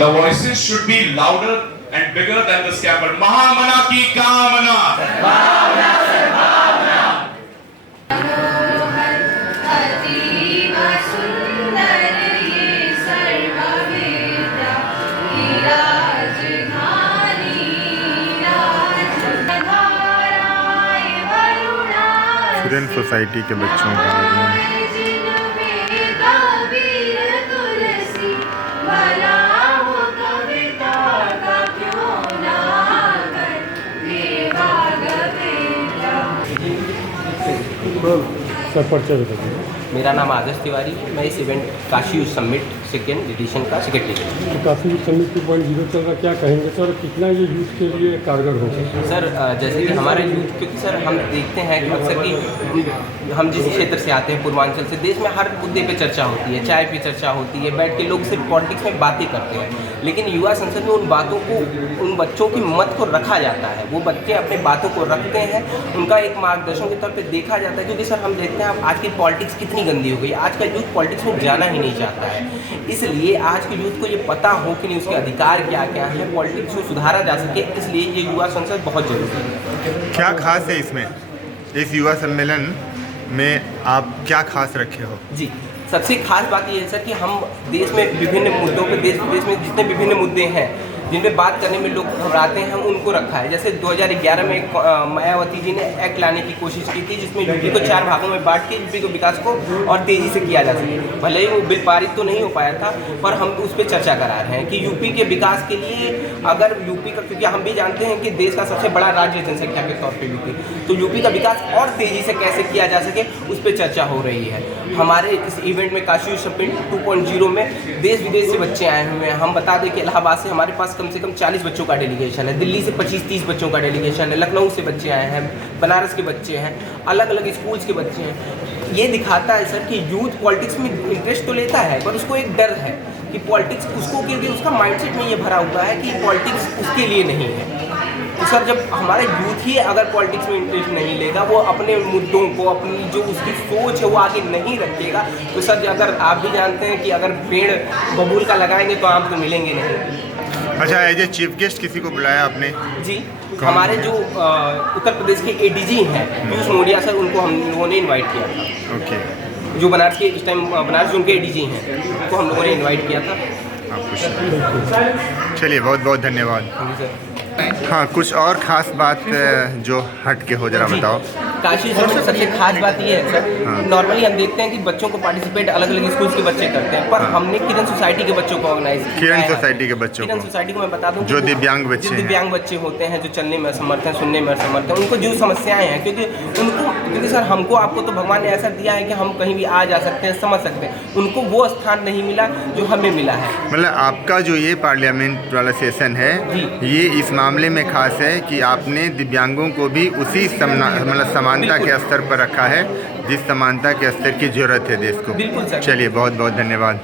The voices should be louder and bigger than the scaffold. महामना की कामना, भावना से भावना। अतीव सुंदर ये सर्ववेदा की राजधानी राजधाराए वरुणा स्टूडेंट सोसाइटी के बच्चों का सर परिचय बताइए। मेरा नाम आदर्श तिवारी है। मैं इस event Kashi youth summit second edition का सेक्रेटरी हूँ। तो काशी यूथ समिट 2.0 चल रहा, क्या कहेंगे सर? कितना ये यूथ के लिए कारगर होगा? सर जैसे कि हमारा यूथ, क्योंकि सर हम देखते हैं कि अक्सर कि हम जिस क्षेत्र से आते हैं पूर्वांचल से, देश में हर मुद्दे पे चर्चा होती है, चाय पे चर्चा होती है, बैठ के लोग सिर्फ पॉलिटिक्स में बातें करते हैं, लेकिन युवा संसद में उन बातों को, उन बच्चों की मत को रखा जाता है। वो बच्चे अपने बातों को रखते हैं, उनका एक मार्गदर्शन के तौर पे देखा जाता है। क्योंकि सर हम देखते हैं अब आज की पॉलिटिक्स कितनी गंदी हो गई, आज का यूथ पॉलिटिक्स में जाना ही नहीं चाहता है। इसलिए आज के यूथ को ये पता हो कि नहीं उसके अधिकार क्या क्या है, पॉलिटिक्स को सुधारा जा सके, इसलिए ये युवा संसद बहुत जरूरी है। क्या खास है इसमें, इस युवा सम्मेलन में आप क्या खास रखे हो? जी, सबसे खास बात ये है सर कि हम देश में विभिन्न मुद्दों पे, देश विदेश में जितने विभिन्न मुद्दे हैं जिन पे बात करने में लोग घबराते हैं, हम उनको रखा है। जैसे 2011 में मायावती जी ने एक्ट लाने की कोशिश की थी, जिसमें यूपी को 4 भागों में बांट के यूपी के विकास को और तेज़ी से किया जा सके। भले ही वो बिल पारित तो नहीं हो पाया था, पर हम उस पर चर्चा करा रहे हैं कि यूपी के विकास के लिए अगर यूपी का, क्योंकि हम भी जानते हैं कि देश का सबसे बड़ा राज्य जनसंख्या के तौर पर यूपी, तो यूपी का विकास और तेज़ी से कैसे किया जा सके उस पर चर्चा हो रही है। हमारे इस इवेंट में काशी यूथ समिट 2.0 में देश विदेश से बच्चे आए हुए हैं। हम बता दें कि इलाहाबाद से हमारे पास कम से कम 40 बच्चों का डेलीगेशन है, दिल्ली से 25-30 बच्चों का डेलीगेशन है, लखनऊ से बच्चे आए हैं, बनारस के बच्चे हैं, अलग अलग स्कूल्स के बच्चे हैं। ये दिखाता है सर कि यूथ पॉलिटिक्स में इंटरेस्ट तो लेता है, पर उसको एक डर है कि पॉलिटिक्स उसको, क्योंकि उसका माइंडसेट में ये भरा हुआ है कि पॉलिटिक्स उसके लिए नहीं है। तो सर जब हमारा यूथ ही अगर पॉलिटिक्स में इंटरेस्ट नहीं लेगा, वो अपने मुद्दों को, अपनी जो उसकी सोच है वो आगे नहीं रखेगा, तो सर अगर आप भी जानते हैं कि अगर पेड़ बबूल का लगाएंगे तो आम तो मिलेंगे नहीं। अच्छा, एज ए चीफ गेस्ट किसी को बुलाया आपने? जी, हमारे जो उत्तर प्रदेश के ADG हैं पीयूष मोडिया सर, उनको हम लोगों ने इन्वाइट किया था। ओके, जो बनारस के इस टाइम बनारस उनके ADG हैं, उनको हम लोगों ने इन्वाइट किया था। चलिए, बहुत बहुत धन्यवाद। हाँ, कुछ और ख़ास बात जो हट के हो, जरा बताओ। काशी सर में सबसे खास बात ये है सर, नॉर्मली हम देखते हैं कि बच्चों को पार्टिसिपेट अलग अलग स्कूल्स के बच्चे करते हैं, पर हमने किरण सोसाइटी के बच्चों को ऑर्गेनाइज किया। किरण सोसाइटी के बच्चों को, किरण सोसाइटी को मैं बता दूं, जो दिव्यांग बच्चे हैं, दिव्यांग बच्चे होते हैं, जो चलने में असमर्थ हैं, सुनने में असमर्थ हैं, उनको जो समस्याएं हैं, क्योंकि सर हमको, आपको तो भगवान ने ऐसा दिया है कि हम कहीं भी आ जा सकते हैं, समझ सकते हैं, उनको वो स्थान नहीं मिला जो हमें मिला है। मतलब आपका जो ये पार्लियामेंट वाला सेशन है, ये इस मामले में खास है कि आपने दिव्यांगों को भी उसी मतलब समानता के स्तर पर रखा है जिस समानता के स्तर की जरूरत है देश को। बिल्कुल सर। चलिए, बहुत बहुत धन्यवाद।